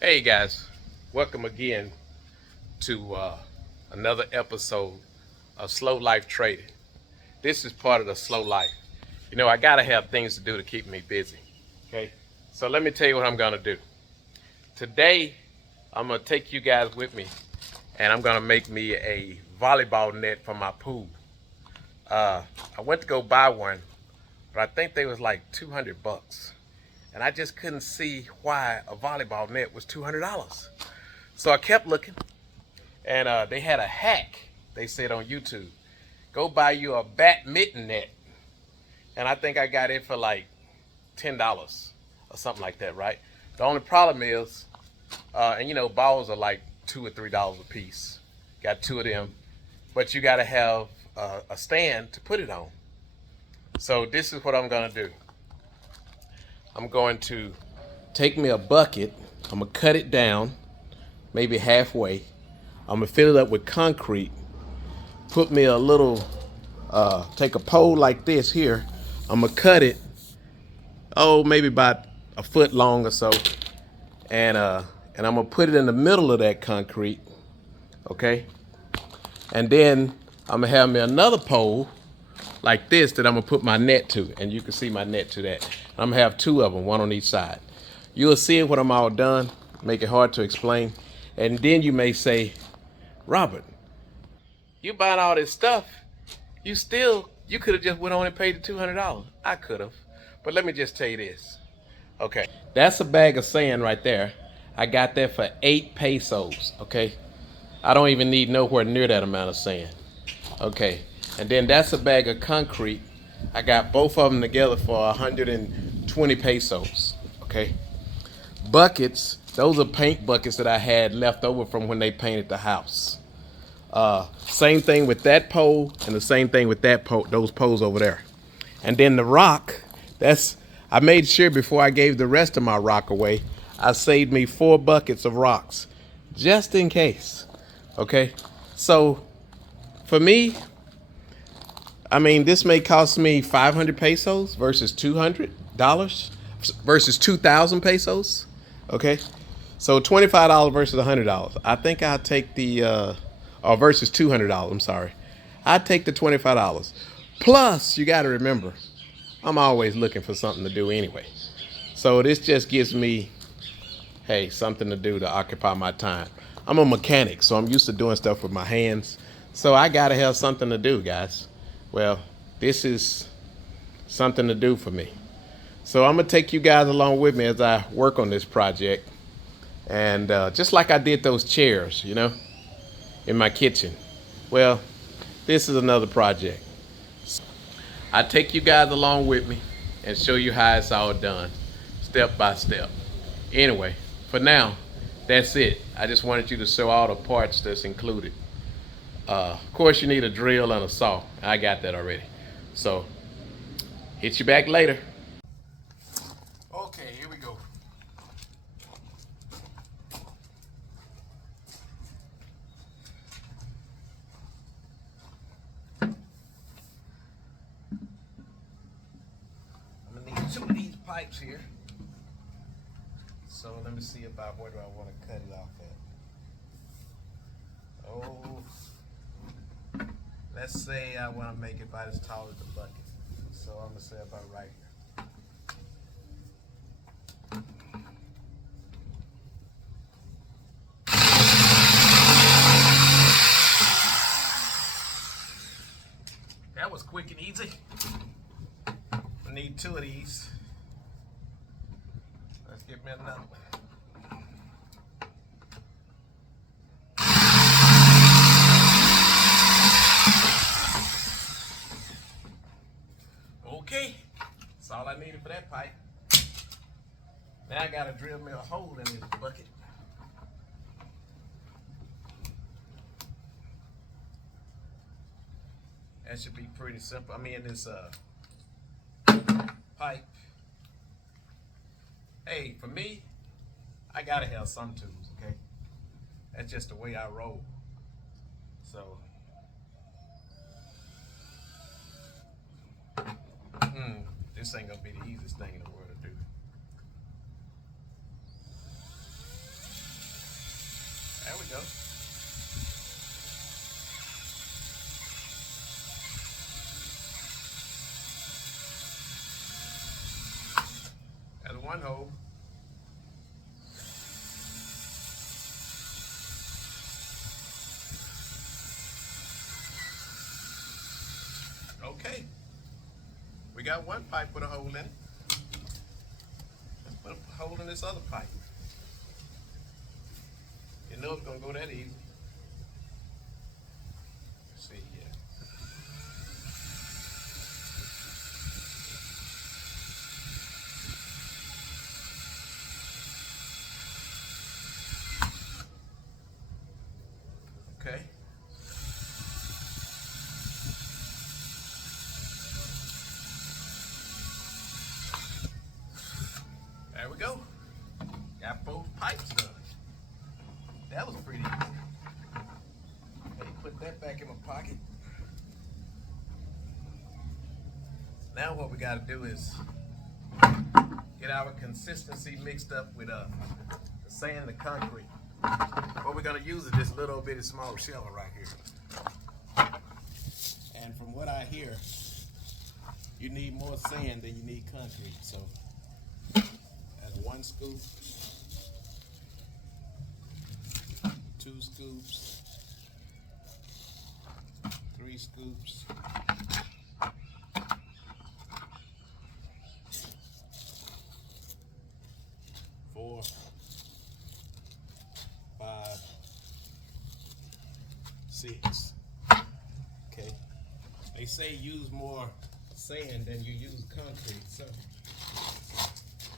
Hey guys, welcome again to another episode of Slow Life Trading. This is part of the slow life. You know, I gotta have things to do to keep me busy. Okay, so let me tell you what I'm gonna do. Today, I'm gonna take you guys with me and I'm gonna make me a volleyball net for my pool. I went to go buy one, but I think they was like 200 bucks. And I just couldn't see why a volleyball net was $200. So I kept looking. And they had a hack, they said on YouTube. Go buy you a bat mitten net. And I think I got it for like $10 or something like that, right? The only problem is, and you know, balls are like $2 or $3 a piece. Got two of them. But you got to have a stand to put it on. So this is what I'm going to do. I'm going to take me a bucket. I'm going to cut it down, maybe halfway. I'm going to fill it up with concrete. Put me a little take a pole like this here. I'm gonna cut it, maybe about a foot long or so, and I'm gonna put it in the middle of that concrete, okay? And then I'm gonna have me another pole like this that I'm gonna put my net to, and you can see my net to that. I'm gonna have two of them, one on each side. You'll see it when I'm all done. Make it hard to explain, and then you may say, Robert, you buying all this stuff? You could have just went on and paid the $200. I could have. But let me just tell you this. Okay. That's a bag of sand right there. I got that for 8 pesos. Okay. I don't even need nowhere near that amount of sand. Okay. And then that's a bag of concrete. I got both of them together for 120 pesos. Okay. Buckets. Those are paint buckets that I had left over from when they painted the house. Same thing with that pole and the same thing with that pole, those poles over there. And then the rock, I made sure before I gave the rest of my rock away, I saved me 4 buckets of rocks just in case. Okay. So for me, I mean, this may cost me 500 pesos versus $200 versus 2,000 pesos. Okay. So $25 versus $100. I think I'll take or versus $200. I'm sorry. I'd take the $25. Plus, you got to remember, I'm always looking for something to do anyway. So this just gives me, hey, something to do to occupy my time. I'm a mechanic, so I'm used to doing stuff with my hands. So I got to have something to do, guys. Well, this is something to do for me. So I'm going to take you guys along with me as I work on this project. And just like I did those chairs, in my kitchen. Well, this is another project. I take you guys along with me and show you how it's all done, step by step. Anyway, for now, that's it. I just wanted you to show all the parts that's included. Of course, you need a drill and a saw. I got that already. So, hit you back later. Okay, here we go. I'm gonna need 2 of these pipes here. So let me see about where do I want to cut it off at. Let's say I want to make it about as tall as the bucket. So I'm gonna say about right here. That was quick and easy. I need 2 of these. Let's get me another one. Okay, that's all I needed for that pipe. Now I gotta drill me a hole in this bucket. That should be pretty simple. I mean, this pipe. Hey, for me, I gotta have some tools, okay? That's just the way I roll. So, this ain't gonna be the easiest thing in the world to do. go. That's one hole. Okay. We got one pipe with a hole in it. Let's put a hole in this other pipe. You know it's gonna go that easy. Let's see here. Okay. There we go. Got both pipes done. That was pretty easy. Hey, put that back in my pocket. Now what we got to do is get our consistency mixed up with the sand and the concrete. What we're going to use is this little bitty small shovel right here. And from what I hear, you need more sand than you need concrete. So that's 1 scoop, 2 scoops, 3 scoops, 4, 5, 6. Okay. They say use more sand than you use concrete, so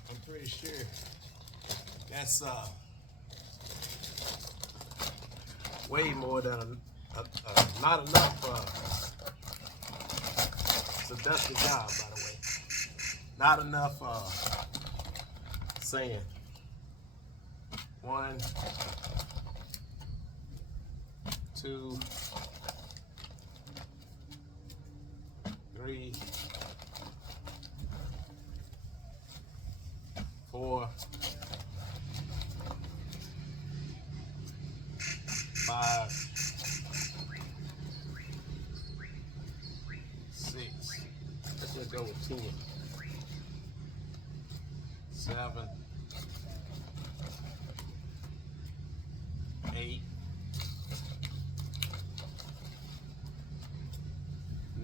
I'm pretty sure that's way more than not enough. It's a dusty job, by the way. Not enough sand. 1, 2, 3, 4, 5, 6. Let's go with 10. 7, 8,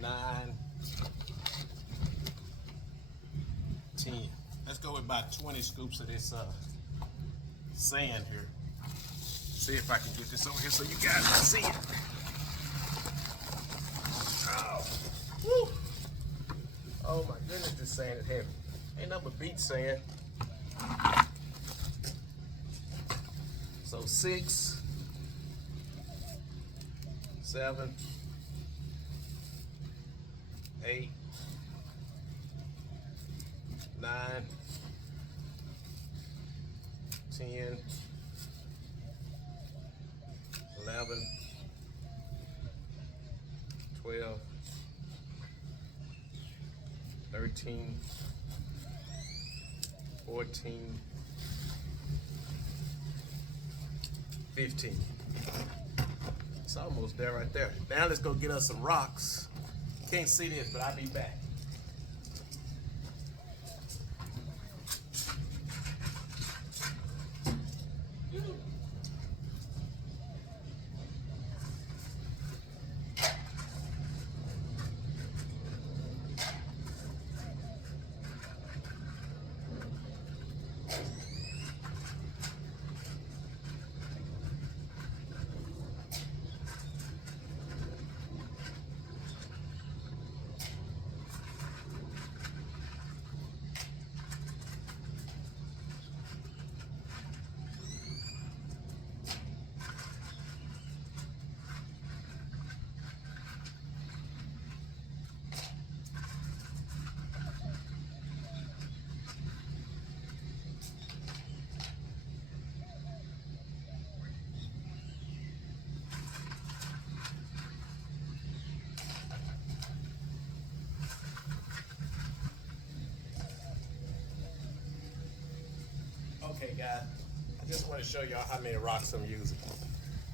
9, 10. Let's go with about 20 scoops of this sand here. See if I can get this over here so you guys can see it. Oh, woo. Oh my goodness, this sand is heavy. Ain't nothing but beach sand. So 6, 7, 8, 9, 10, 11, 12, 13, 14, 15. It's almost there right there. Now let's go get us some rocks. Can't see this, but I'll be back. Okay, guys, I just want to show y'all how many rocks I'm using.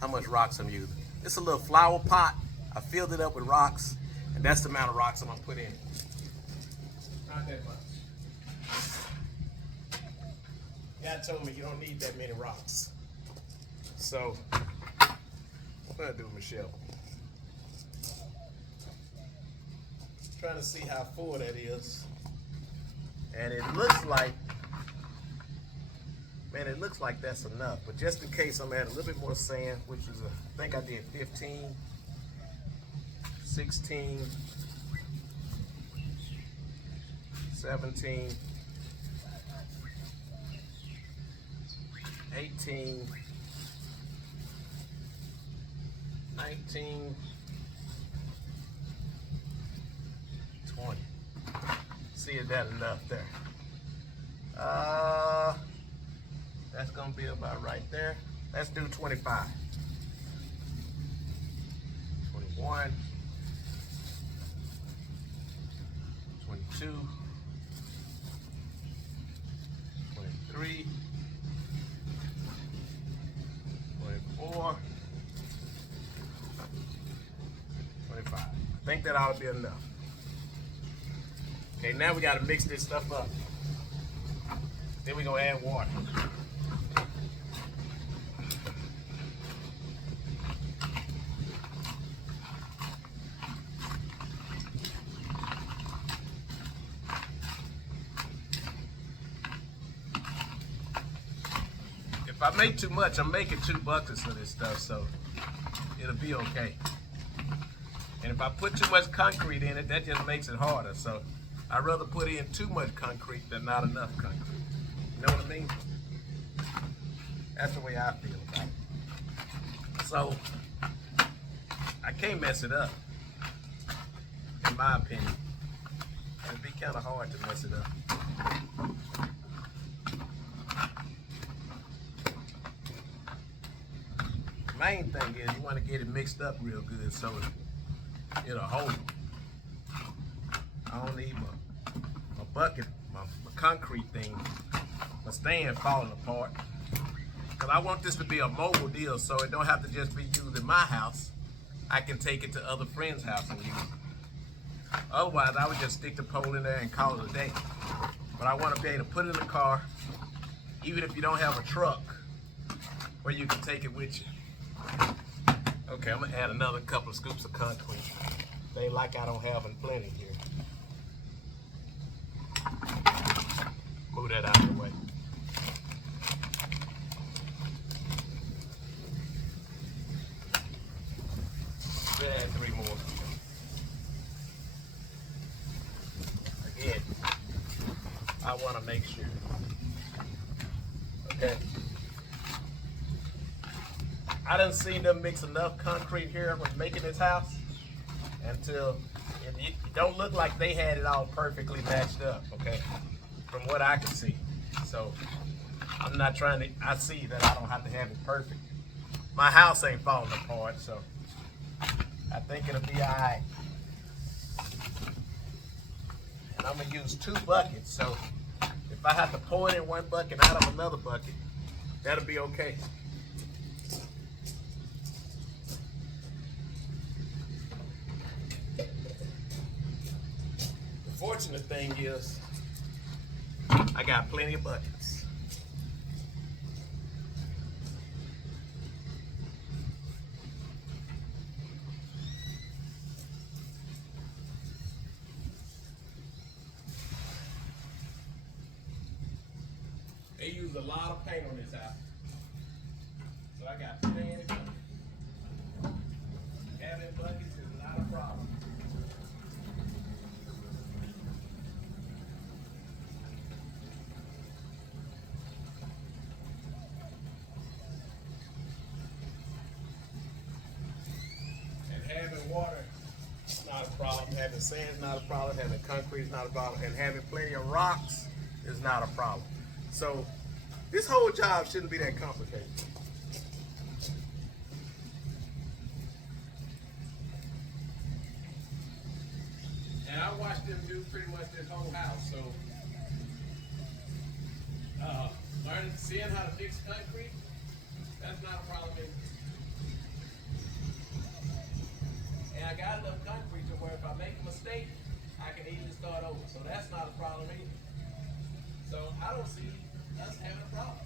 how much rocks I'm using. It's a little flower pot. I filled it up with rocks, and that's the amount of rocks I'm gonna put in. Not that much. God told me you don't need that many rocks. So, what gonna do, Michelle? Trying to see how full that is. And it looks like, man, it looks like that's enough. But just in case, I'm gonna add a little bit more sand, which is, I think I did 15, 16, 17, 18, 19, 20. See, is that enough there? That's gonna be about right there. Let's do 25. 21, 22, 23, 24, 25. I think that ought to be enough. Okay, now we gotta mix this stuff up. Then we're gonna add water. If I make too much, I'm making 2 buckets of this stuff, so it'll be okay. And if I put too much concrete in it, that just makes it harder. So I'd rather put in too much concrete than not enough concrete. You know what I mean? That's the way I feel about it. So I can't mess it up, in my opinion. It'd be kind of hard to mess it up. Main thing is you want to get it mixed up real good so it'll hold. I don't need my bucket, my concrete thing, my stand falling apart. Because I want this to be a mobile deal so it don't have to just be used in my house. I can take it to other friends' house and use it. Otherwise, I would just stick the pole in there and call it a day. But I want to be able to put it in the car, even if you don't have a truck, where you can take it with you. Okay, I'm gonna add another couple of scoops of concrete. They like I don't have in plenty here. Move that out of the way. Add 3 more. Again, I want to make sure. Okay. I done seen them mix enough concrete here when making this house until it don't look like they had it all perfectly matched up, okay, from what I can see. So I'm not trying to, I see that I don't have to have it perfect. My house ain't falling apart, so I think it'll be all right. And I'm gonna use 2 buckets, so if I have to pour it in one bucket out of another bucket, that'll be okay. The fortunate thing is, I got plenty of buckets. They use a lot of paint on this house. So I got plenty of buckets. Having buckets is not a problem. Having water is not a problem. Having sand is not a problem. Having concrete is not a problem. And having plenty of rocks is not a problem. So this whole job shouldn't be that complicated. And I watched them do pretty much this whole house. So learning, seeing how to mix concrete, that's not a problem. start over. So that's not a problem either. So I don't see us having a problem.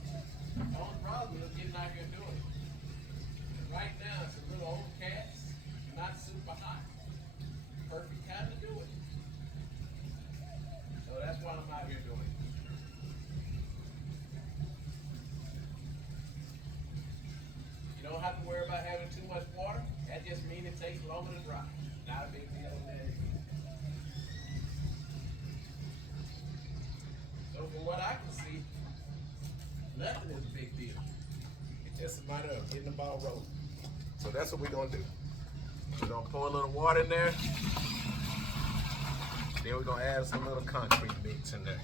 The only problem is getting out here and doing it. And right now it's a little overcast, not super hot. Perfect time to do it. So that's why I'm out here doing it. You don't have to worry about having too much water. That just means it takes longer to dry. Not a big deal on that. So from what I can see, nothing is a big deal. It's just a matter of getting the ball rolling. So that's what we're gonna do. We're gonna pour a little water in there. Then we're gonna add some little concrete mix in there.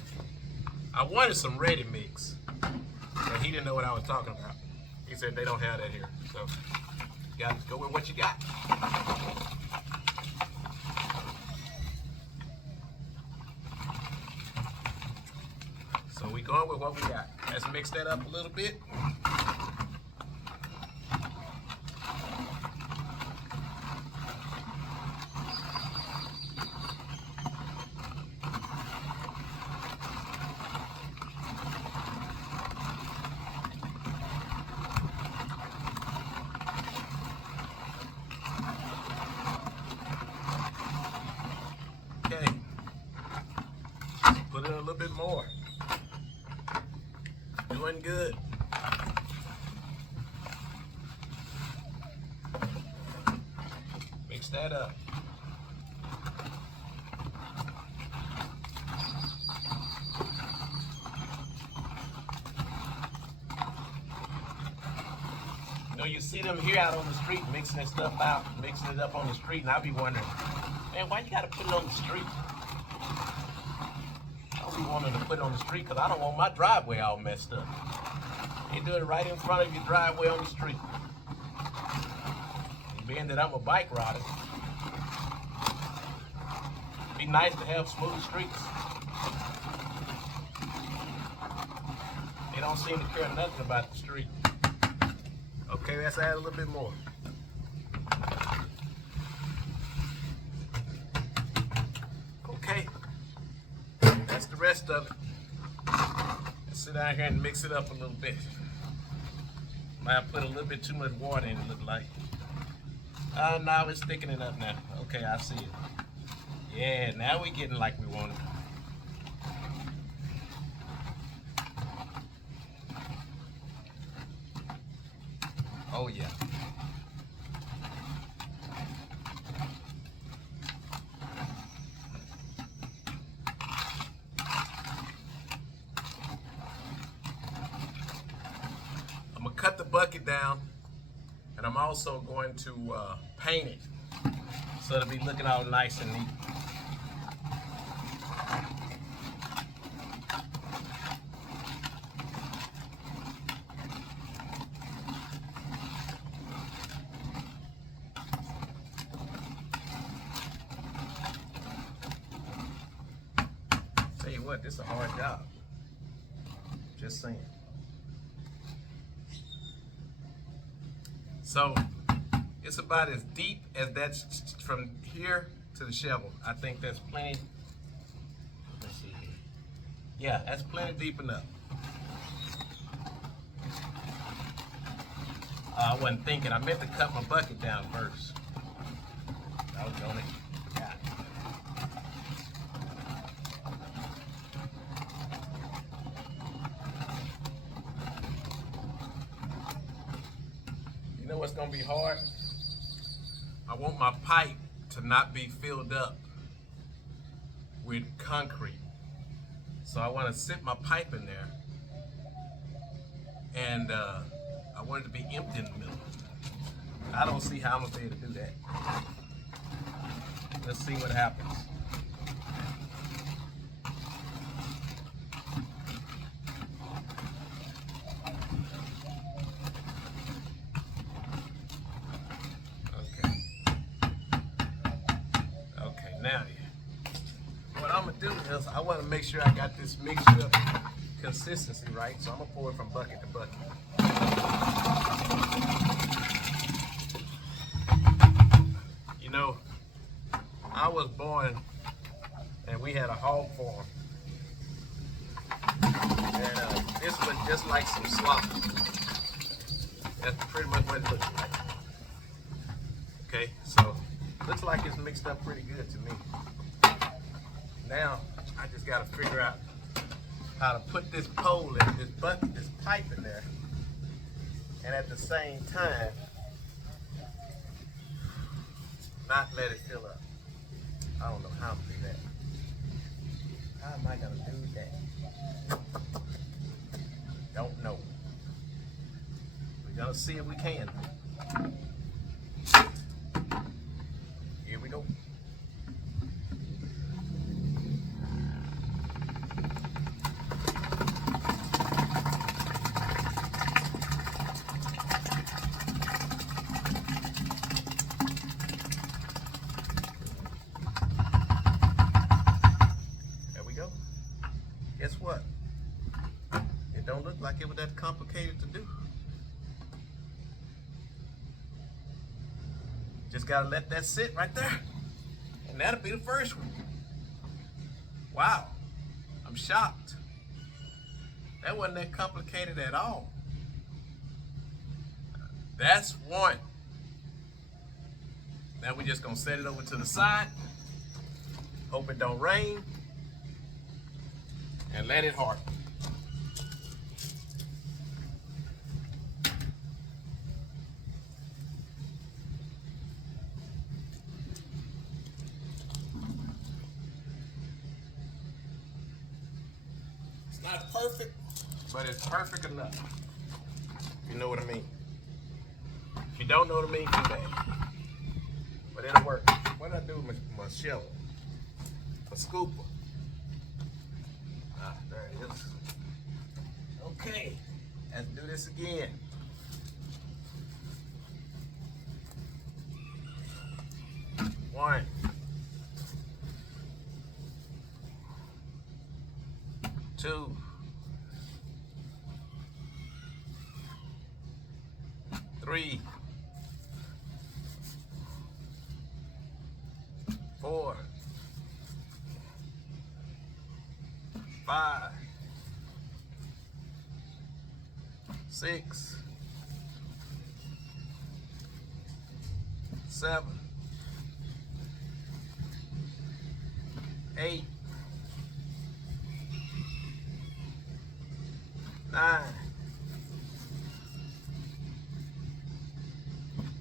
I wanted some ready mix, but he didn't know what I was talking about. He said they don't have that here. So you gotta go with what you got. So we going with what we got. Let's mix that up a little bit. Okay. Put in a little bit more. Doing good. Mix that up. You know, you see them here out on the street mixing that stuff out, mixing it up on the street, and I'll be wondering, man, why you gotta put it on the street? I wanted to put it on the street because I don't want my driveway all messed up. They do it right in front of your driveway on the street. And being that I'm a bike rider, it'd be nice to have smooth streets. They don't seem to care nothing about the street. Okay, let's add a little bit more. Okay. That's the rest of it. Let's sit down here and mix it up a little bit. Might put a little bit too much water in it, look like. Now it's thickening up now. Okay, I see it. Yeah, now we're getting like we wanted. Oh yeah. I'm gonna cut the bucket down, and I'm also going to paint it so it'll be looking all nice and neat. Tell you what, this is a hard job. Just saying. So it's about as deep as that's from here to the shovel. I think that's plenty. Let's see here. Yeah, that's plenty deep enough. I wasn't thinking. I meant to cut my bucket down first. I was on it. Yeah. You know what's gonna be hard? I want my pipe to not be filled up with concrete. So I want to sit my pipe in there, and I want it to be empty in the middle. I don't see how I'm gonna be able to do that. Let's see what happens. Now, what I'm gonna do is I want to make sure I got this mixture consistency right, so I'm gonna pour it from bucket to bucket. You know, I was born and we had a hog farm. And this looked just like some slop. That's pretty much what it looks like. Okay, so looks like it's mixed up pretty good to me. Now I just gotta figure out how to put this pole in, this bucket, this pipe in there, and at the same time not let it fill up. I don't know how to do that. How am I gonna do that? Don't know. We're gonna see if we can. Here we go. Guess what? It don't look like it was that complicated to do. Just gotta let that sit right there. And that'll be the first one. Wow, I'm shocked. That wasn't that complicated at all. That's one. Now we're just gonna set it over to the side. Hope it don't rain. And let it harden. It's not perfect, but it's perfect enough. You know what I mean? If you don't know what I mean, too bad. But it'll work. What did I do with my shovel? A scooper. Ah, there it is. Okay, let's do this again. One. Two. Three. 4. 5. 6. 7. 8. 9.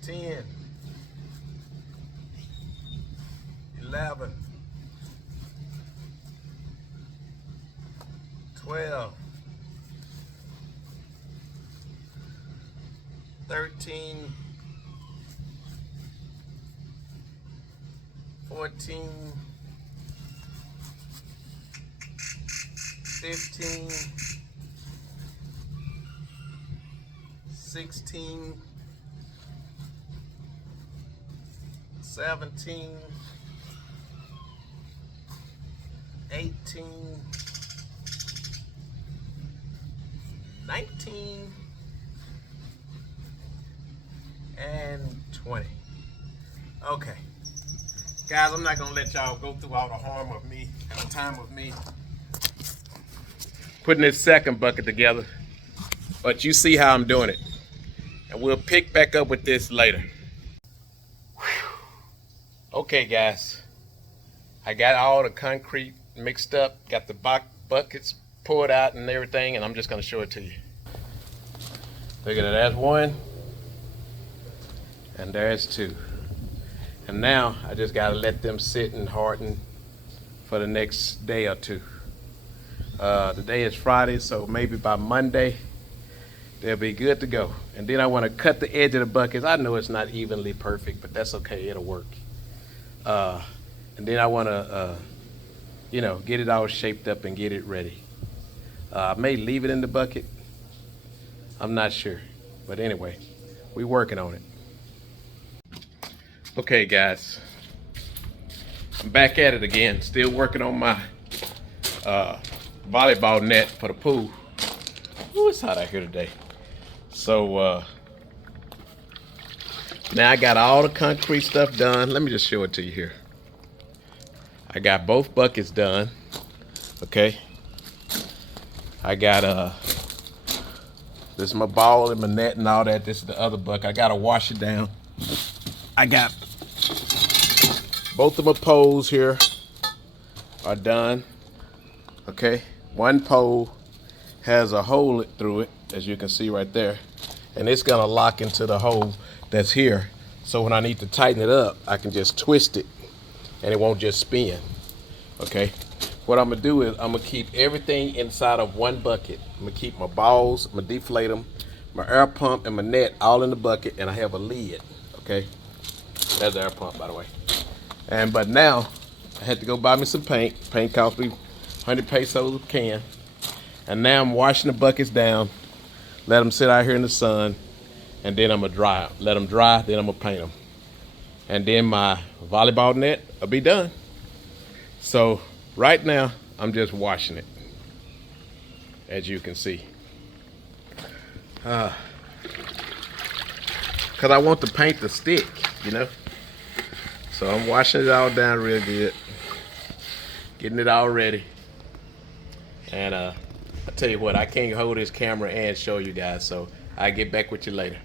10. 11. 12. 13. 14. 15. 16. 17. 18. 19. And 20. Okay. Guys, I'm not going to let y'all go through all the harm of me and the time of me putting this second bucket together. But you see how I'm doing it. And we'll pick back up with this later. Whew. Okay, guys. I got all the concrete mixed up, got the buckets poured out and everything, and I'm just going to show it to you. Look at it, that's one. And there's 2. And now I just gotta let them sit and harden for the next day or 2. Today is Friday, so maybe by Monday they'll be good to go. And then I want to cut the edge of the buckets. I know it's not evenly perfect, but that's okay, it'll work. And then I want to get it all shaped up and get it ready. I may leave it in the bucket, I'm not sure, but anyway, we're working on it. Okay, guys, I'm back at it again, still working on my volleyball net for the pool. Ooh, it's hot out here today. So now I got all the concrete stuff done. Let me just show it to you here. I got both buckets done. Okay. I got this is my ball and my net and all that. This is the other bucket. I gotta wash it down. I got both of my poles here are done. Okay. One pole has a hole through it, as you can see right there. And it's gonna lock into the hole that's here. So when I need to tighten it up, I can just twist it and it won't just spin. Okay. What I'm gonna do is I'm gonna keep everything inside of one bucket. I'm gonna keep my balls, I'm gonna deflate them, my air pump and my net all in the bucket, and I have a lid. Okay. That's the air pump, by the way. But now I had to go buy me some paint. Paint cost me 100 pesos a can. And now I'm washing the buckets down, let them sit out here in the sun, and then I'm gonna let them dry, then I'm gonna paint them. And then my volleyball net will be done. So right now, I'm just washing it, as you can see. Cause I want the paint to stick, you know? So I'm washing it all down real good, getting it all ready. And I tell you what, I can't hold this camera and show you guys, so I'll get back with you later.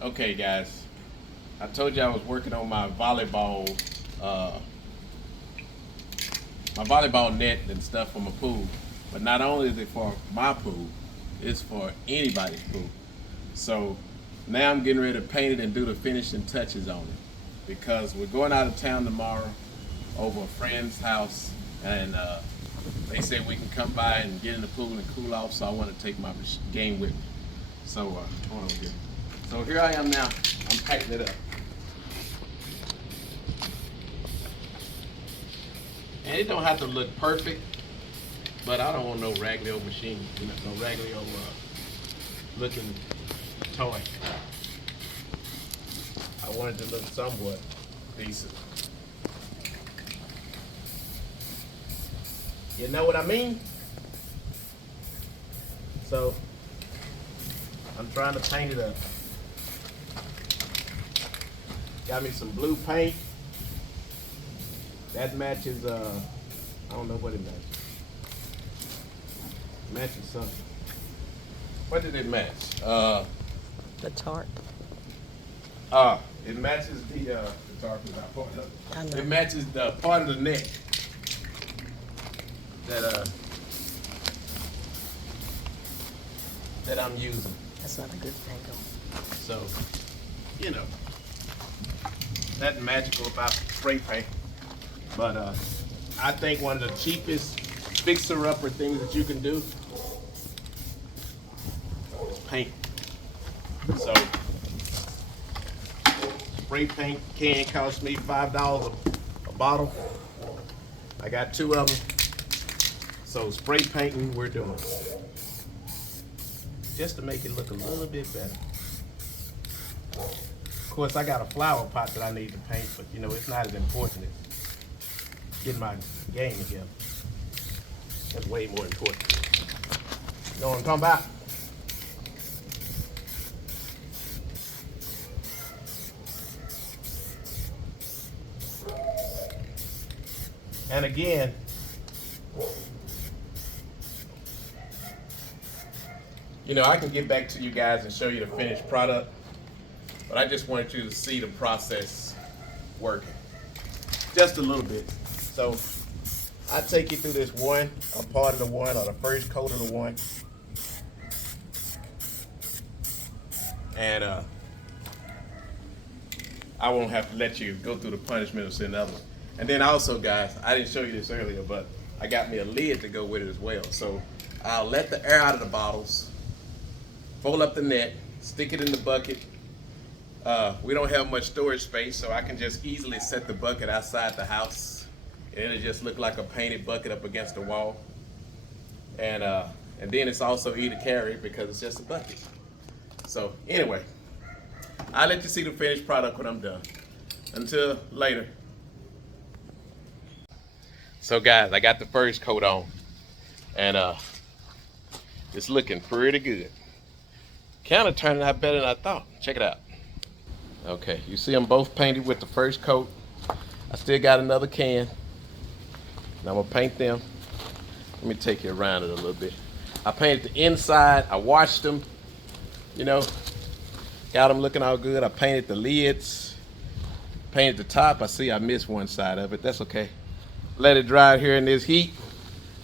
Okay guys, I told you I was working on my volleyball net and stuff for my pool. But not only is it for my pool, it's for anybody's pool. So now I'm getting ready to paint it and do the finishing touches on it, because we're going out of town tomorrow over a friend's house, and they said we can come by and get in the pool and cool off, so I want to take my game with me. So hold on here. So here I am now. I'm painting it up. And it don't have to look perfect, but I don't want no raggedy old machine, no raggedy old looking toy. I want it to look somewhat decent. You know what I mean? So I'm trying to paint it up. Got me some blue paint. That matches, I don't know what it matches. It matches something. What did it match? The tarp. It matches the tarp is not part of it. I know. It matches the part of the neck that I'm using. That's not a good thing, though. So, you know, nothing magical about spray paint. But I think one of the cheapest fixer-upper things that you can do is paint. So, spray paint can cost me $5 a bottle. I got 2 of them. So spray painting we're doing, just to make it look a little bit better. Of course, I got a flower pot that I need to paint, but you know, it's not as important as getting my game together. That's way more important. You know what I'm talking about? And again, you know, I can get back to you guys and show you the finished product, but I just wanted you to see the process working just a little bit. So I take you through this one, a part of the one, or the first coat of the one, and I won't have to let you go through the punishment of seeing another one. And then also, guys, I didn't show you this earlier, but I got me a lid to go with it as well. So I'll let the air out of the bottles, fold up the net, stick it in the bucket. We don't have much storage space, so I can just easily set the bucket outside the house, and it'll just look like a painted bucket up against the wall. And then it's also easy to carry because it's just a bucket. So anyway, I'll let you see the finished product when I'm done. Until later. So guys, I got the first coat on, and it's looking pretty good. Kind of turning out better than I thought. Check it out. Okay, you see them both painted with the first coat. I still got another can. And I'm gonna paint them. Let me take you around it a little bit. I painted the inside. I washed them. You know, got them looking all good. I painted the lids. Painted the top. I see I missed one side of it. That's okay. Let it dry here in this heat,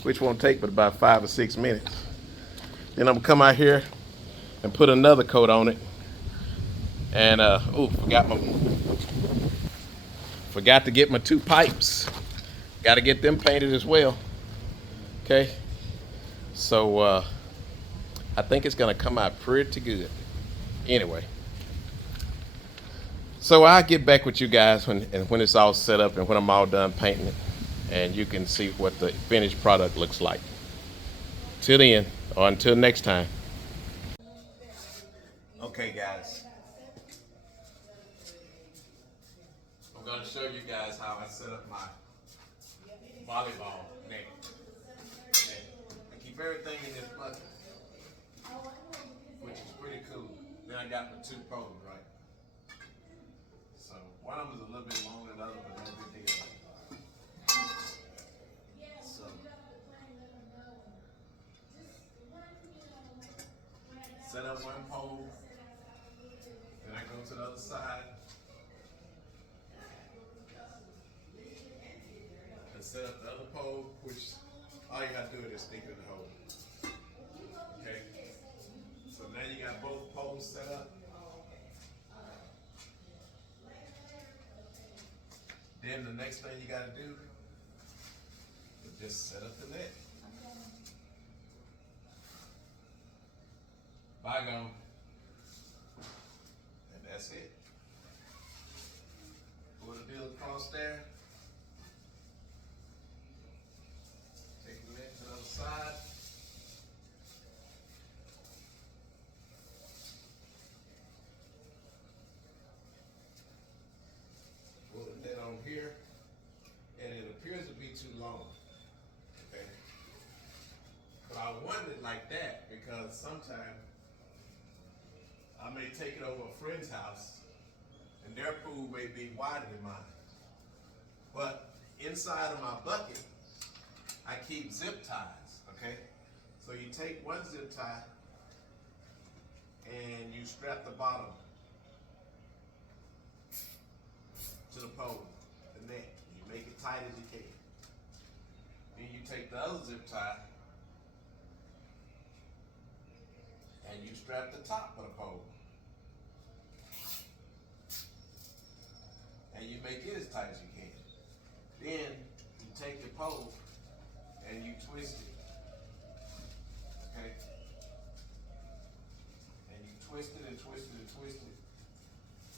which won't take but about 5 or 6 minutes. Then I'm gonna come out here and put another coat on it. And forgot to get my 2 pipes. Got to get them painted as well. Okay. So I think it's gonna come out pretty good. Anyway. So I'll get back with you guys when it's all set up and when I'm all done painting it, and you can see what the finished product looks like. Till then, or until next time. Okay, guys. I'm going to show you guys how I set up my volleyball net. I keep everything in this bucket, which is pretty cool. Then I got my 2 poles, right? So one of them is a little bit longer than the other, but no big deal. So set up one pole, then I go to the other side and set up the other pole, which all you gotta do is stick it in the hole. Okay? So now you got both poles set up. Then the next thing you gotta do is just set up the net. Bygone. And that's it. Put the deal across there. Take the net to the other side. Put the net on here. And it appears to be too long. Okay. But I wanted it like that because sometimes I may take it over a friend's house and their pool may be wider than mine. But inside of my bucket, I keep zip ties, okay? So you take one zip tie and you strap the bottom to the pole, the net. You make it tight as you can. Then you take the other zip tie and you strap the top of the pole. And you make it as tight as you can. Then you take your pole and you twist it. Okay? And you twist it and twist it and twist it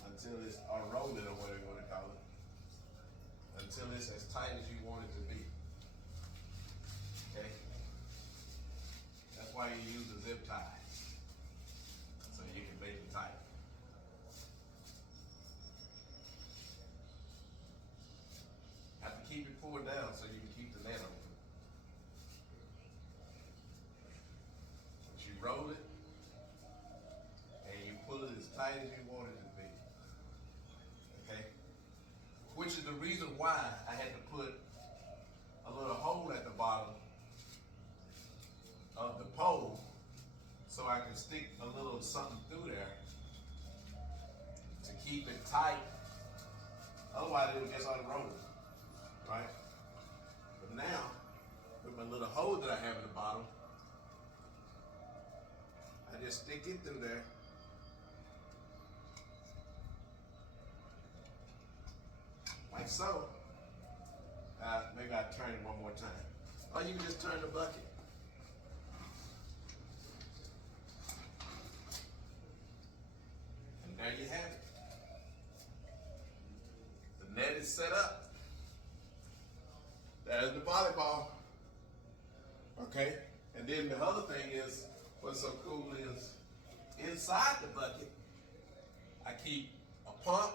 until it's, or roll it or whatever you want to call it. Until it's as tight as you want it to be. Okay? That's why you use a zip tie. So you can make it tight. Have to keep it pulled down so you can keep the net open. But you roll it and you pull it as tight as you want it to be. Okay? Which is the reason why I had to put a little hole at the bottom of the pole so I can stick a little something through there to keep it tight. Otherwise it would just unroll. Right? But now, with my little hole that I have at the bottom, I just stick it through there. Like so. Maybe I'll turn it one more time. Or you can just turn the bucket. And there you have it. The net is set up. There's the volleyball. Okay? And then the other thing is, what's so cool is, inside the bucket, I keep a pump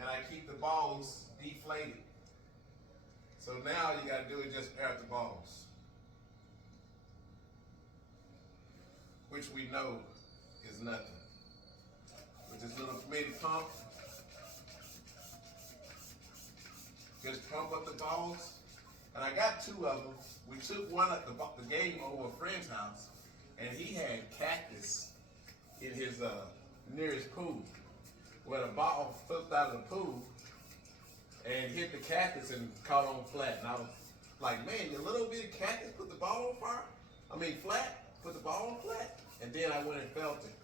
and I keep the balls deflated. So now you gotta do is just air the balls. Which we know is nothing. With this little mini pump, just pump up the balls And I got 2 of them. We took one at the game over a friend's house, and he had cactus in his nearest pool. Where the ball flipped out of the pool and hit the cactus and caught on flat. And I was like, man, your little bitty cactus put the ball on fire? I mean flat, put the ball on flat. And then I went and felt it.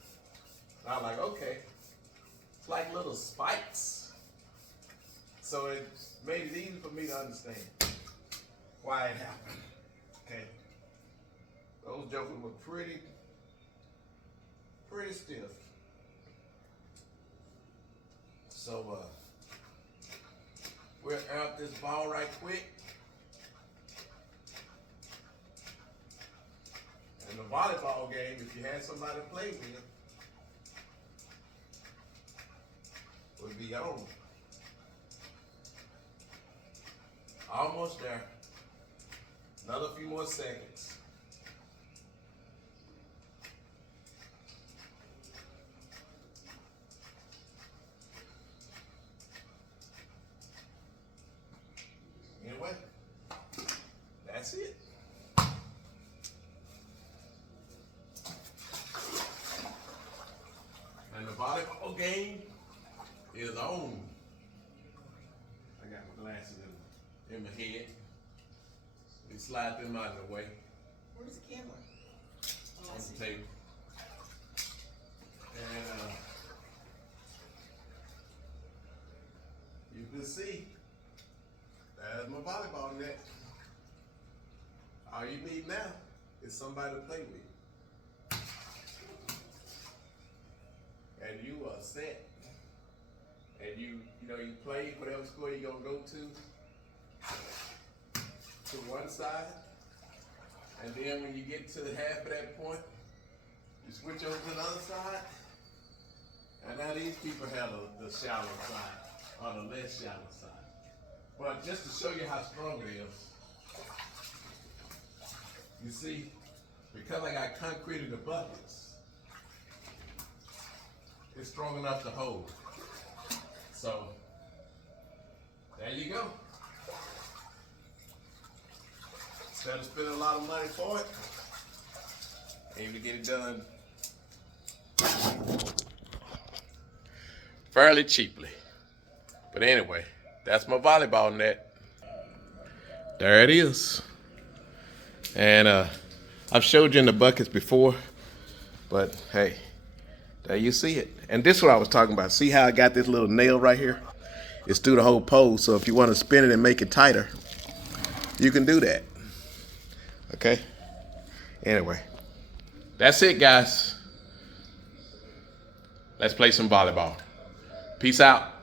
And I was like, okay. It's like little spikes. So it made it easy for me to understand why it happened. Okay. Those jokers were pretty stiff. So we'll air up this ball right quick. And the volleyball game, if you had somebody to play with, would be on. Almost there. Another few more seconds. Anyway, that's it. And the volleyball game is on. I got my glasses in my head. We slide them out of the way. Where's the camera? Oh, I On see. the table. And you can see, there's my volleyball net. All you need now is somebody to play with. And you are set. And you play whatever score you're gonna go to one side. And then when you get to half of that point, you switch over to the other side. And now these people have the shallow side, or the less shallow side. But just to show you how strong it is, you see, because I got concrete in the buckets, it's strong enough to hold. So, there you go. Instead of spending a lot of money for it, able to get it done fairly cheaply. But anyway, that's my volleyball net. There it is. And I've showed you in the buckets before, but hey, there you see it. And this is what I was talking about. See how I got this little nail right here? It's through the whole pole, so if you want to spin it and make it tighter, you can do that. Okay? Anyway, that's it, guys. Let's play some volleyball. Peace out.